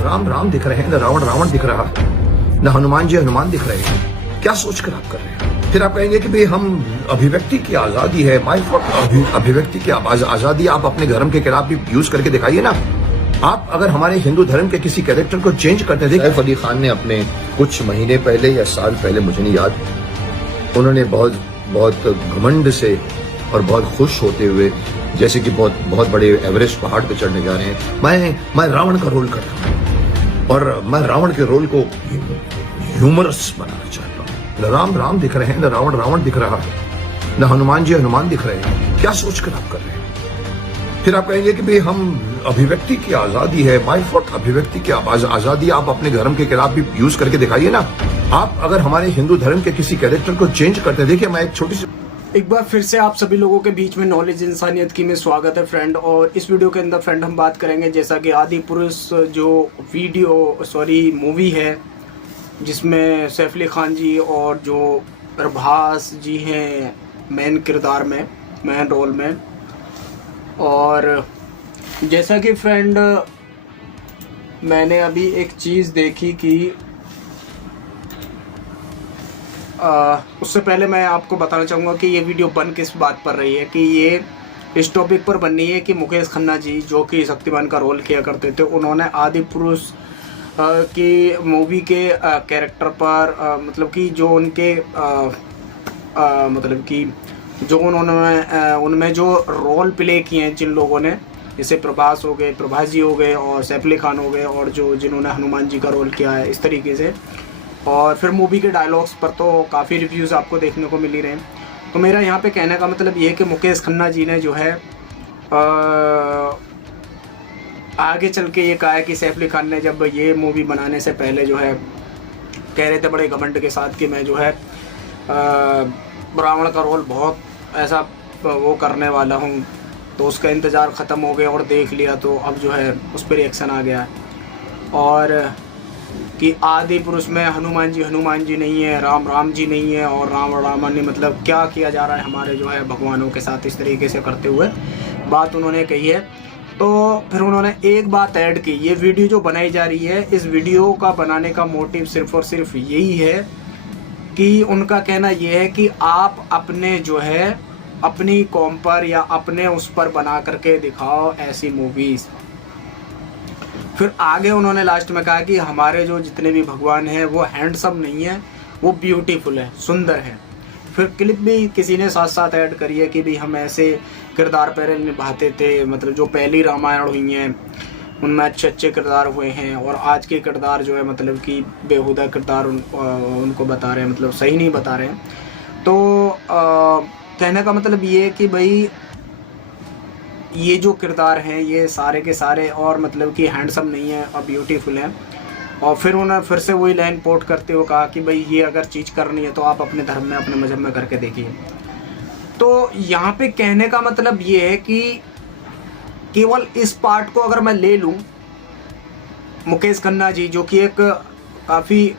राम राम दिख रहे हैं, न रावण रावण दिख रहा है, न हनुमान जी हनुमान दिख रहे हैं। क्या सोचकर आप कर रहे हैं? फिर आप कहेंगे कि भाई हम अभिव्यक्ति की आजादी है, माय गॉड, अभिव्यक्ति की आजादी आप अपने धर्म के खिलाफ भी यूज करके दिखाइए ना। आप अगर हमारे हिंदू धर्म के किसी कैरेक्टर को चेंज करते थे। सैफ अली खान ने अपने कुछ महीने पहले या साल पहले, मुझे नहीं याद, उन्होंने बहुत घमंड से और बहुत खुश होते हुए, जैसे कि बहुत बड़े एवरेस्ट पहाड़ पे चढ़ने जा रहे हैं, मैं रावण का रोल कर रहा हूं और मैं रावण के रोल को ह्यूमरस बनाना चाहता हूं। न राम राम दिख रहे हैं, न रावण रावण दिख रहा है, न हनुमान जी हनुमान दिख रहे हैं। क्या सोचकर आप कर रहे हैं? फिर आप कहेंगे कि भाई हम अभिव्यक्ति की आजादी है, माय गॉड, अभिव्यक्ति की आजादी आप अपने धर्म के खिलाफ भी यूज करके दिखाइए ना। आप अगर हमारे हिंदू धर्म के किसी कैरेक्टर को चेंज करते, देखिए मैं एक छोटी सी एक बार फिर से आप सभी लोगों के बीच में नॉलेज इंसानियत की में स्वागत है फ्रेंड। और इस वीडियो के अंदर फ्रेंड हम बात करेंगे जैसा कि आदि पुरुष जो मूवी है, जिसमें सैफ अली खान जी और जो प्रभास जी हैं मेन रोल में। और जैसा कि फ्रेंड मैंने अभी एक चीज़ देखी कि उससे पहले मैं आपको बताना चाहूँगा कि ये वीडियो बन किस बात पर रही है, कि ये इस टॉपिक पर बन रही है कि मुकेश खन्ना जी जो कि शक्तिमान का रोल किया करते थे, उन्होंने आदि पुरुष की मूवी के कैरेक्टर पर मतलब कि जो उनके मतलब कि जो उन्होंने उनमें जो रोल प्ले किए हैं जिन लोगों ने, जैसे प्रभास जी हो गए और सैफ अली खान हो गए, और जिन्होंने हनुमान जी का रोल किया है, इस तरीके से। और फिर मूवी के डायलॉग्स पर तो काफ़ी रिव्यूज़ आपको देखने को मिल ही रहे हैं। तो मेरा यहाँ पे कहने का मतलब ये है कि मुकेश खन्ना जी ने जो है आगे चल के ये कहा है कि सैफ अली खान ने जब ये मूवी बनाने से पहले जो है कह रहे थे बड़े घमंड के साथ कि मैं जो है रावण का रोल बहुत ऐसा वो करने वाला हूँ, तो उसका इंतज़ार ख़त्म हो गया और देख लिया, तो अब जो है उस पर रिएक्शन आ गया। और कि आदि पुरुष में हनुमान जी नहीं है, राम जी नहीं है, और रावण ने मतलब क्या किया जा रहा है हमारे जो है भगवानों के साथ, इस तरीके से करते हुए बात उन्होंने कही है। तो फिर उन्होंने एक बात ऐड की, ये वीडियो जो बनाई जा रही है, इस वीडियो का बनाने का मोटिव सिर्फ और सिर्फ यही है कि उनका कहना ये है कि आप अपने जो है अपनी कौम पर या अपने उस पर बना करके दिखाओ ऐसी मूवीज़। फिर आगे उन्होंने लास्ट में कहा कि हमारे जो जितने भी भगवान हैं वो हैंडसम नहीं है, वो ब्यूटीफुल है, सुंदर है। फिर क्लिप भी किसी ने साथ साथ ऐड करी है कि भी हम ऐसे किरदार पहले निभाते थे, मतलब जो पहली रामायण हुई हैं उनमें अच्छे किरदार हुए हैं, और आज के किरदार जो है मतलब कि बेहुदा किरदार उनको बता रहे हैं, मतलब सही नहीं बता रहे हैं। तो कहने का मतलब ये है कि भाई ये जो किरदार हैं ये सारे के सारे और मतलब कि हैंडसम नहीं है और ब्यूटीफुल है। और फिर उन्होंने फिर से वही लाइन कोट करते हुए कहा कि भाई ये अगर चीज़ करनी है तो आप अपने धर्म में अपने मजहब में करके देखिए। तो यहाँ पे कहने का मतलब ये है कि केवल इस पार्ट को अगर मैं ले लूँ, मुकेश खन्ना जी जो कि एक काफ़ी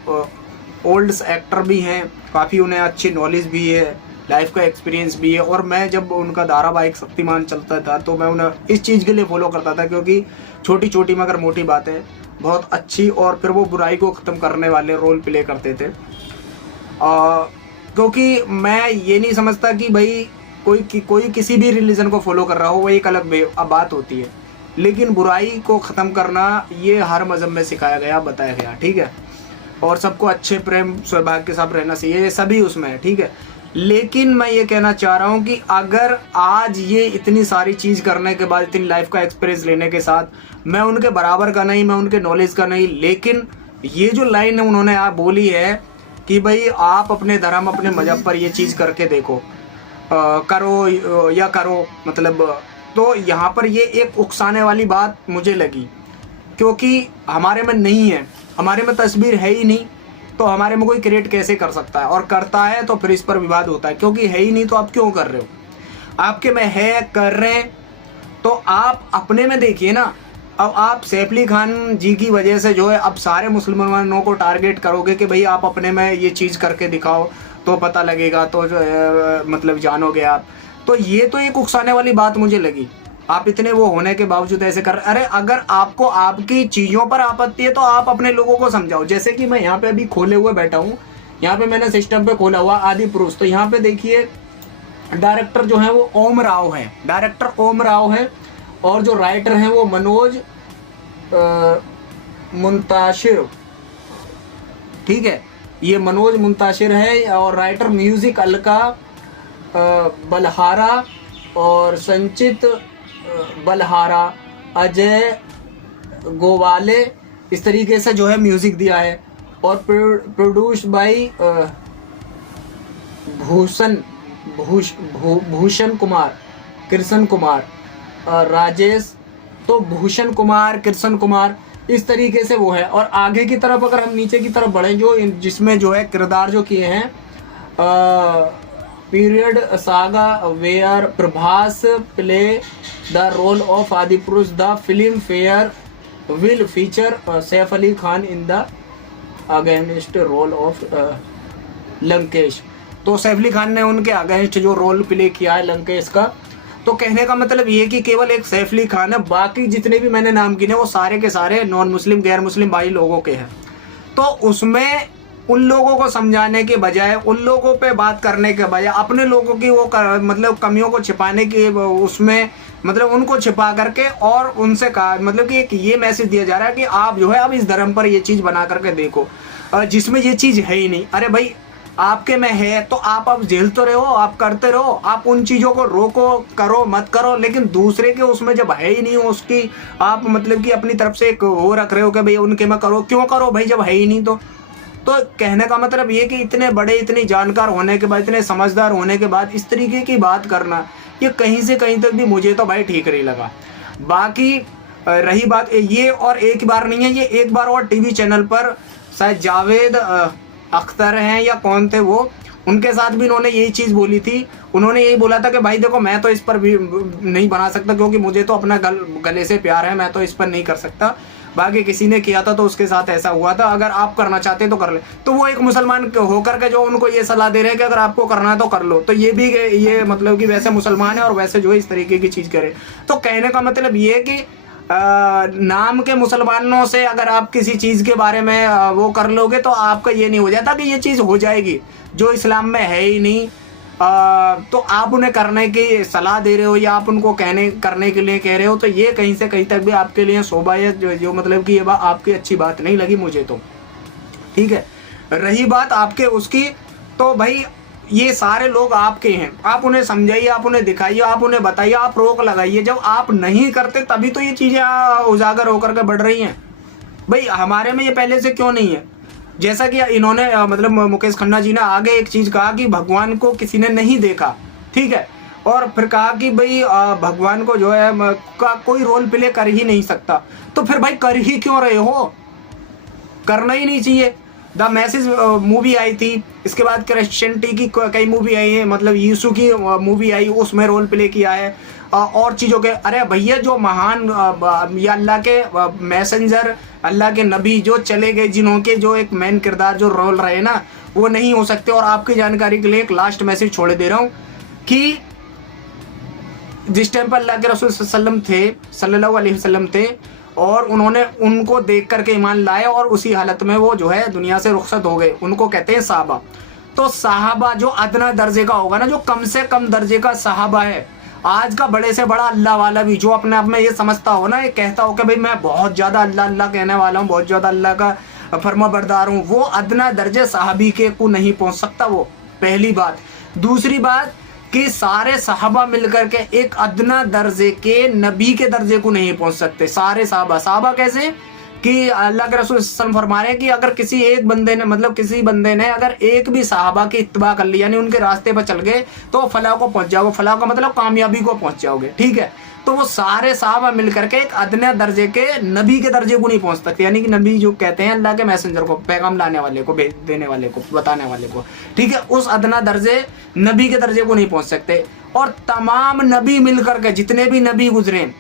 ओल्ड एक्टर भी हैं, काफ़ी उन्हें अच्छी नॉलेज भी है, लाइफ का एक्सपीरियंस भी है, और मैं जब उनका धारावाहिक शक्तिमान चलता था तो मैं उन्हें इस चीज़ के लिए फॉलो करता था, क्योंकि छोटी छोटी मगर मोटी बातें बहुत अच्छी और फिर वो बुराई को ख़त्म करने वाले रोल प्ले करते थे। क्योंकि मैं ये नहीं समझता कि भाई कोई किसी भी रिलीजन को फॉलो कर रहा हो, वो एक अलग बात होती है, लेकिन बुराई को ख़त्म करना ये हर मज़हब में सिखाया गया, बताया गया, ठीक है। और सबको अच्छे प्रेम सौभाग्य के साथ रहना चाहिए, ये सभी उसमें है, ठीक है। लेकिन मैं ये कहना चाह रहा हूँ कि अगर आज ये इतनी सारी चीज़ करने के बाद, इतनी लाइफ का एक्सपीरियंस लेने के साथ, मैं उनके बराबर का नहीं, मैं उनके नॉलेज का नहीं, लेकिन ये जो लाइन उन्होंने आप बोली है कि भाई आप अपने धर्म अपने मजहब पर ये चीज़ करके देखो, करो या करो, मतलब तो यहाँ पर ये एक उकसाने वाली बात मुझे लगी, क्योंकि हमारे में नहीं है, हमारे में तस्वीर है ही नहीं, तो हमारे में कोई क्रिएट कैसे कर सकता है, और करता है तो फिर इस पर विवाद होता है, क्योंकि है ही नहीं तो आप क्यों कर रहे हो। आपके में है, कर रहे हैं, तो आप अपने में देखिए ना। अब आप सैफ अली खान जी की वजह से जो है अब सारे मुसलमानों को टारगेट करोगे कि भाई आप अपने में ये चीज़ करके दिखाओ तो पता लगेगा, तो जो मतलब जानोगे आप, तो ये तो एक उकसाने वाली बात मुझे लगी। आप इतने वो होने के बावजूद ऐसे कर, अरे अगर आपको आपकी चीज़ों पर आपत्ति है तो आप अपने लोगों को समझाओ। जैसे कि मैं यहाँ पे अभी खोले हुए बैठा हूँ, यहाँ पे मैंने सिस्टम पे खोला हुआ आदि पुरुष, तो यहाँ पे देखिए डायरेक्टर जो है वो ओम राव है, डायरेक्टर ओम राव है, और जो राइटर हैं वो मनोज मुंताशिर, ठीक है, ये मनोज मुंताशिर है, और राइटर म्यूजिक अलका बलहारा और संचित बलहारा, अजय गोवाले, इस तरीके से जो है म्यूजिक दिया है। और प्रोड्यूस बाई भूषण कुमार, कृष्ण कुमार, राजेश, तो भूषण कुमार, कृष्ण कुमार, इस तरीके से वो है। और आगे की तरफ अगर हम नीचे की तरफ बढ़ें, जो जिसमें जो है किरदार जो किए हैं, period saga where Prabhas play the role of Adipurush, the film fair will feature Saif Ali Khan in the against role of Lankesh. तो सैफ अली खान ने उनके अगेंस्ट जो रोल प्ले किया है लंकेश का। तो कहने का मतलब ये कि केवल एक सैफ अली खान है, बाकी जितने भी मैंने नाम गिने वो सारे के सारे नॉन मुस्लिम गैर मुस्लिम भाई लोगों के हैं। तो उसमें उन लोगों को समझाने के बजाय, उन लोगों पे बात करने के बजाय अपने लोगों की वो मतलब कमियों को छिपाने की, उसमें मतलब उनको छिपा करके और उनसे कहा, मतलब कि एक ये मैसेज दिया जा रहा है कि आप जो है अब इस धर्म पर ये चीज़ बना करके देखो जिसमें ये चीज़ है ही नहीं। अरे भाई आपके में है तो आप अब झेलते रहो, आप करते रहो, आप उन चीज़ों को रोको, करो मत करो, लेकिन दूसरे के उसमें जब है ही नहीं हो उसकी आप मतलब कि अपनी तरफ से एक वो रख रहे हो कि भाई उनके में करो, क्यों करो भाई जब है ही नहीं। तो कहने का मतलब ये कि इतने बड़े, इतने जानकार होने के बाद, इतने समझदार होने के बाद इस तरीके की बात करना, ये कहीं से कहीं तक भी मुझे तो भाई ठीक नहीं लगा। बाकी रही बात ये, और एक बार नहीं है ये, एक बार और टीवी चैनल पर शायद जावेद अख्तर हैं या कौन थे वो, उनके साथ भी इन्होंने यही चीज़ बोली थी। उन्होंने यही बोला था कि भाई देखो मैं तो इस पर भी नहीं बना सकता क्योंकि मुझे तो अपना गले से प्यार है, मैं तो इस पर नहीं कर सकता। बाकी किसी ने किया था तो उसके साथ ऐसा हुआ था, अगर आप करना चाहते तो कर ले। तो वो एक मुसलमान होकर के जो उनको ये सलाह दे रहे हैं कि अगर आपको करना है तो कर लो, तो ये भी ये मतलब कि वैसे मुसलमान है और वैसे जो है इस तरीके की चीज़ करे। तो कहने का मतलब ये है कि नाम के मुसलमानों से अगर आप किसी चीज़ के बारे में वो कर लोगे तो आपका ये नहीं हो जाता कि ये चीज़ हो जाएगी जो इस्लाम में है ही नहीं। तो आप उन्हें करने की सलाह दे रहे हो या आप उनको करने के लिए कह रहे हो, तो ये कहीं से कहीं तक भी आपके लिए शोभा है, जो मतलब कि ये बात आपकी अच्छी बात नहीं लगी मुझे तो, ठीक है। रही बात आपके उसकी, तो भाई ये सारे लोग आपके हैं, आप उन्हें समझाइए, आप उन्हें दिखाइए, आप उन्हें बताइए, आप रोक लगाइए। जब आप नहीं करते तभी तो ये चीज़ें उजागर होकर के बढ़ रही हैं। भाई हमारे में ये पहले से क्यों नहीं है? जैसा कि इन्होंने मतलब मुकेश खन्ना जी ने आगे एक चीज़ कहा कि भगवान को किसी ने नहीं देखा, ठीक है, और फिर कहा कि भाई भगवान को जो है का कोई रोल प्ले कर ही नहीं सकता। तो फिर भाई कर ही क्यों रहे हो? करना ही नहीं चाहिए। द मैसेज मूवी आई थी, इसके बाद क्रिश्चियनिटी की कई मूवी आई है, मतलब यीशु की मूवी आई, उसमें रोल प्ले किया है और चीज़ों के। अरे भैया जो महान या अल्लाह के मैसेंजर, अल्लाह के नबी जो चले गए, जिन्होंने जो एक मेन किरदार जो रोल रहे ना, वो नहीं हो सकते। और आपकी जानकारी के लिए एक लास्ट मैसेज छोड़ दे रहा हूँ कि जिस टाइम पर अल्लाह के रसूल सल्लल्लाहु अलैहि वसल्लम थे और उन्होंने उनको देख करके ईमान लाए और उसी हालत में वो जो है दुनिया से रुखसत हो गए, उनको कहते हैं साहबा। तो साहबा जो अदना दर्जे का होगा ना, जो कम से कम दर्जे का साहबा है, आज का बड़े से बड़ा अल्लाह वाला भी जो अपने आप में ये समझता हो ना, ये कहता हो कि भाई मैं बहुत ज़्यादा अल्लाह अल्लाह कहने वाला हूँ, बहुत ज़्यादा अल्लाह का फर्मा बरदार हूँ, वो अदना दर्जे साहबी के को नहीं पहुँच सकता। वो पहली बात। दूसरी बात कि सारे सहाबा मिलकर के एक अदना दर्जे के नबी के दर्जे को नहीं पहुंच सकते। सारे सहाबा कैसे कि अल्लाह के रसूल सल्लल्लाहु अलैहि वसल्लम फरमा रहे हैं कि अगर किसी एक बंदे ने, मतलब किसी बंदे ने अगर एक भी सहाबा की इत्तबा कर ली, यानी उनके रास्ते पर चल गए, तो फलाह को पहुंच जाओगे। फलाह का मतलब कामयाबी को पहुंच जाओगे, ठीक है। तो वो सारे सहाबा मिलकर के एक अदना दर्जे के नबी के दर्जे को नहीं पहुंच सकते, यानी कि नबी जो कहते हैं अल्लाह के मैसेंजर को, पैगाम लाने वाले को, भेज देने वाले को, बताने वाले को, ठीक है, उस अदना दर्जे नबी के दर्जे को नहीं पहुंच सकते। और तमाम नबी मिलकर के, जितने भी नबी गुजरे,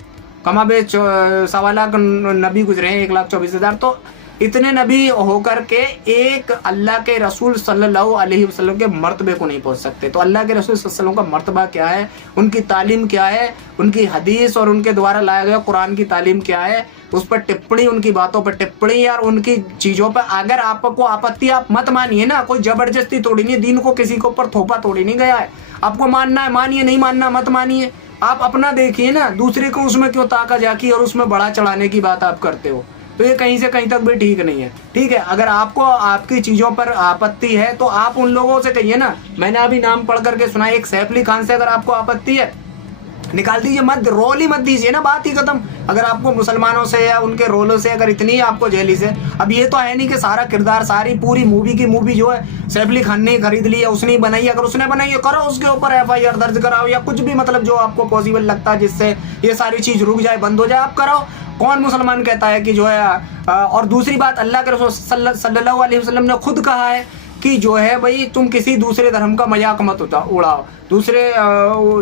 कमाबे 1.25 लाख नबी गुजरे हैं, 1,24,000, तो इतने नबी होकर के एक अल्लाह के रसूल सल्लल्लाहु अलैहि वसल्लम के मर्तबे को नहीं पहुंच सकते। तो अल्लाह के रसूल सल्लल्लाहु अलैहि वसल्लम का मर्तबा क्या है, उनकी तालीम क्या है, उनकी हदीस और उनके द्वारा लाया गया कुरान की तालीम क्या है, उस पर टिप्पणी, उनकी बातों पर टिप्पणी और उनकी चीज़ों पर अगर आपको आपत्ति, आप मत मानिए ना। कोई जबरदस्ती तोड़ी नहीं, दीन को किसी के ऊपर थोपा तोड़ी नहीं गया है। आपको मानना है मानिए, नहीं मानना मत मानिए। आप अपना देखिए ना, दूसरे को उसमें क्यों ताका जाकी और उसमें बड़ा चढ़ाने की बात आप करते हो। तो ये कहीं से कहीं तक भी ठीक नहीं है। ठीक है, अगर आपको आपकी चीज़ों पर आपत्ति है तो आप उन लोगों से कहिए ना। मैंने अभी नाम पढ़ करके सुना, एक सैफ अली खान से अगर आपको आपत्ति है निकाल दीजिए, मत रोल ही मत दीजिए ना, बात ही खत्म। अगर आपको मुसलमानों से या उनके रोलों से अगर इतनी आपको जेली से, अब ये तो है नहीं कि सारा किरदार, सारी पूरी मूवी की मूवी जो है सैफ अली खान ने खरीद ली है, उसने बनाई। अगर उसने बनाई है करो उसके ऊपर FIR दर्ज कराओ या कुछ भी, मतलब जो आपको पॉसिबल लगता है जिससे ये सारी चीज रुक जाए, बंद हो जाए, आप कराओ। कौन मुसलमान कहता है कि जो है और दूसरी बात, अल्लाह के रसूल सल्लल्लाहु अलैहि वसल्लम ने खुद कहा है कि जो है भाई तुम किसी दूसरे धर्म का मजाक मत उड़ाओ, दूसरे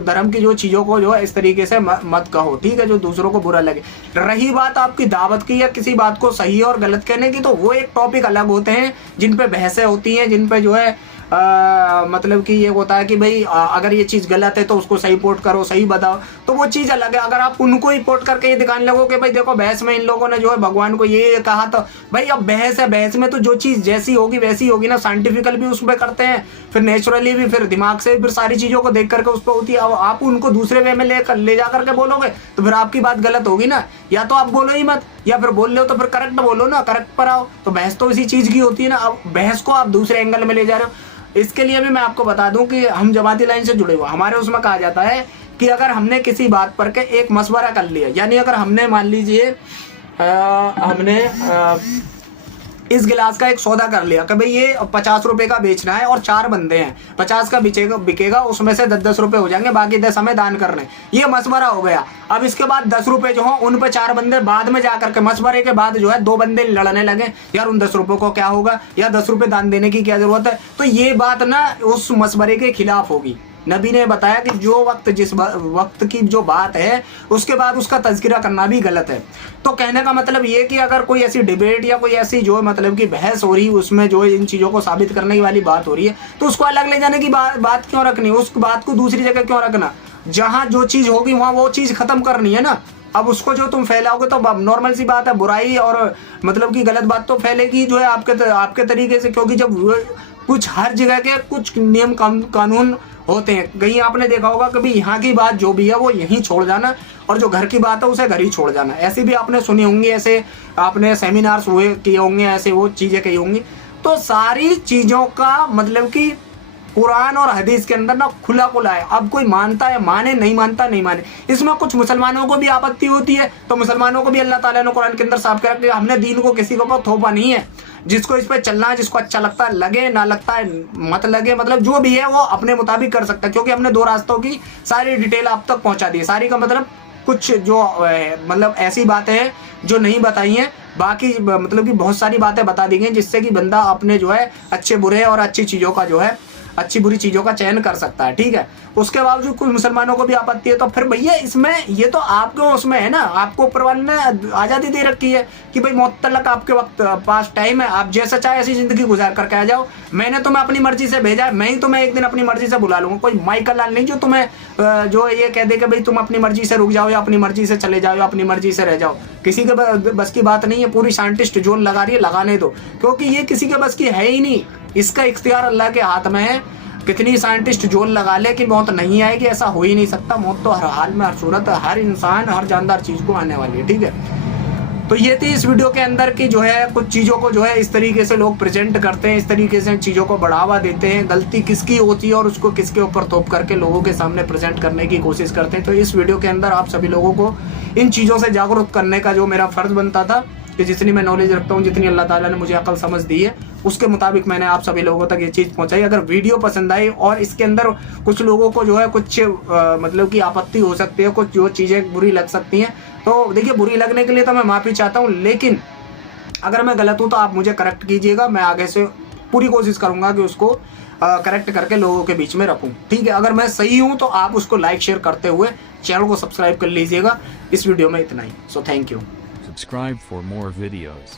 धर्म की जो चीज़ों को जो है इस तरीके से मत कहो। ठीक है, जो दूसरों को बुरा लगे। रही बात आपकी दावत की या किसी बात को सही और गलत कहने की, तो वो एक टॉपिक अलग होते हैं जिन पे बहसें होती हैं, जिन पे जो है मतलब कि ये होता है कि भाई अगर ये चीज़ गलत है तो उसको सही पोर्ट करो, सही बताओ, तो वो चीज़ अलग है। अगर आप उनको ही पोर्ट करके ये दिखाने लगो कि भाई देखो बहस में इन लोगों ने जो है भगवान को ये कहा, तो भाई अब बहस है, बहस में तो जो चीज़ जैसी होगी वैसी होगी ना। साइंटिफिकल भी उस पर करते हैं, फिर नेचुरली भी, फिर दिमाग से फिर सारी चीज़ों को देख करके उस पर होती है। अब आप उनको दूसरे वे में ले जा करके बोलोगे तो फिर आपकी बात गलत होगी ना। या तो आप बोलो ही मत, या फिर बोल रहे हो तो फिर करेक्ट बोलो ना, करेक्ट पर आओ। तो बहस तो इसी चीज़ की होती है ना। अब बहस को आप दूसरे एंगल में ले जा रहे हो। इसके लिए भी मैं आपको बता दूं कि हम जमाती लाइन से जुड़े हुए, हमारे उसमें कहा जाता है कि अगर हमने किसी बात पर के एक मशवरा कर लिया, यानी अगर हमने मान लीजिए हमने इस गिलास का एक सौदा कर लिया कि भाई ये 50 रुपए का बेचना है और 4 बंदे हैं, 50 का बिकेगा, उसमें से 10-10 रुपए हो जाएंगे, बाकी 10 हमें दान करने, ये मशवरा हो गया। अब इसके बाद 10 रुपए जो हो उन पे 4 बंदे बाद में जाकर के मशवरे के बाद जो है 2 बंदे लड़ने लगे, यार उन 10 रुपए को क्या होगा, या 10 रुपए दान देने की क्या जरूरत है। तो ये बात ना उस मशवरे के खिलाफ होगी। नबी ने बताया कि जो वक्त, जिस वक्त की जो बात है उसके बाद उसका तज़किरा करना भी गलत है। तो कहने का मतलब ये कि अगर कोई ऐसी डिबेट या कोई ऐसी जो मतलब कि बहस हो रही है, उसमें जो इन चीज़ों को साबित करने वाली बात हो रही है, तो उसको अलग ले जाने की बात क्यों रखनी, उस बात को दूसरी जगह क्यों रखना। जहाँ जो चीज़ होगी वहाँ वो चीज़ खत्म करनी है ना। अब उसको जो तुम फैलाओगे तो नॉर्मल सी बात है, बुराई और मतलब कि गलत बात तो फैलेगी जो है आपके तरीके से, क्योंकि जब कुछ हर जगह के कुछ नियम कानून होते हैं। कहीं आपने देखा होगा कभी यहाँ की बात जो भी है वो यहीं छोड़ जाना, और जो घर की बात है उसे घर ही छोड़ जाना। ऐसी भी आपने सुनी होंगी, ऐसे आपने सेमिनार्स हुए किए होंगे, ऐसे वो चीज़ें कही होंगी। तो सारी चीज़ों का मतलब कि कुरान और हदीस के अंदर ना खुला है। अब कोई मानता है माने, नहीं मानता नहीं माने। इसमें कुछ मुसलमानों को भी आपत्ति होती है, तो मुसलमानों को भी अल्लाह ताला ने कुरान के अंदर साफ कर रखा है, हमने दीन को किसी के ऊपर थोपा नहीं है। जिसको इस पर चलना है, जिसको अच्छा लगता है लगे, ना लगता है मत लगे, मतलब जो भी है वो अपने मुताबिक कर सकता है। क्योंकि हमने 2 रास्तों की सारी डिटेल आप तक पहुंचा दी है। सारी का मतलब कुछ जो मतलब ऐसी बातें हैं जो नहीं बताई हैं, बाकी मतलब कि बहुत सारी बातें बता दी गई जिससे कि बंदा अपने जो है अच्छे बुरे और अच्छी चीज़ों का जो है अच्छी बुरी चीज़ों का चयन कर सकता है। ठीक है, उसके बावजूद कुछ मुसलमानों को भी आपत्ति है, तो फिर भैया इसमें ये तो आपके उसमें है ना, आपको ऊपर वाले ने आज़ादी दे रखी है कि भाई मौत तक आपके वक्त पास टाइम है, आप जैसा चाहे ऐसी ज़िंदगी गुजार करके आ जाओ। मैंने तुम्हें अपनी मर्जी से भेजा है, मैं ही तुम्हें एक दिन अपनी मर्जी से बुला लूँगा। कोई माइकल लाल नहीं जो तुम्हें जो ये कह दे कि भाई तुम अपनी मर्जी से रुक जाओ या अपनी मर्जी से चले जाओ या अपनी मर्जी से रह जाओ। किसी के बस की बात नहीं है। पूरी साइंटिस्ट जोन लगा रही है, लगाने दो, क्योंकि ये किसी के बस की है ही नहीं। इसका इख्तियार अल्लाह के हाथ में है। कितनी साइंटिस्ट जोन लगा ले कि मौत नहीं आएगी, ऐसा हो ही नहीं सकता। मौत तो हर हाल में, हर सूरत, हर इंसान, हर जानदार चीज़ को आने वाली है। ठीक है, तो ये थी इस वीडियो के अंदर की जो है कुछ चीज़ों को जो है इस तरीके से लोग प्रेजेंट करते हैं, इस तरीके से चीज़ों को बढ़ावा देते हैं। गलती किसकी होती है और उसको किसके ऊपर थोप करके लोगों के सामने प्रेजेंट करने की कोशिश करते हैं। तो इस वीडियो के अंदर आप सभी लोगों को इन चीज़ों से जागरूक करने का जो मेरा फ़र्ज़ बनता था कि जितनी मैं नॉलेज रखता हूँ, जितनी अल्लाह ताला ने मुझे अकल समझ दी है, उसके मुताबिक मैंने आप सभी लोगों तक ये चीज़ पहुँचाई। अगर वीडियो पसंद आई और इसके अंदर कुछ लोगों को जो है कुछ मतलब कि आपत्ति हो सकती है, कुछ जो चीज़ें बुरी लग सकती हैं, तो देखिए बुरी लगने के लिए तो मैं माफ़ी चाहता हूँ, लेकिन अगर मैं गलत हूँ तो आप मुझे करेक्ट कीजिएगा। मैं आगे से पूरी कोशिश करूँगा कि उसको करेक्ट करके लोगों के बीच में रखूँ। ठीक है, अगर मैं सही हूँ तो आप उसको लाइक शेयर करते हुए चैनल को सब्सक्राइब कर लीजिएगा। इस वीडियो में इतना ही। So thank you. Subscribe for more videos.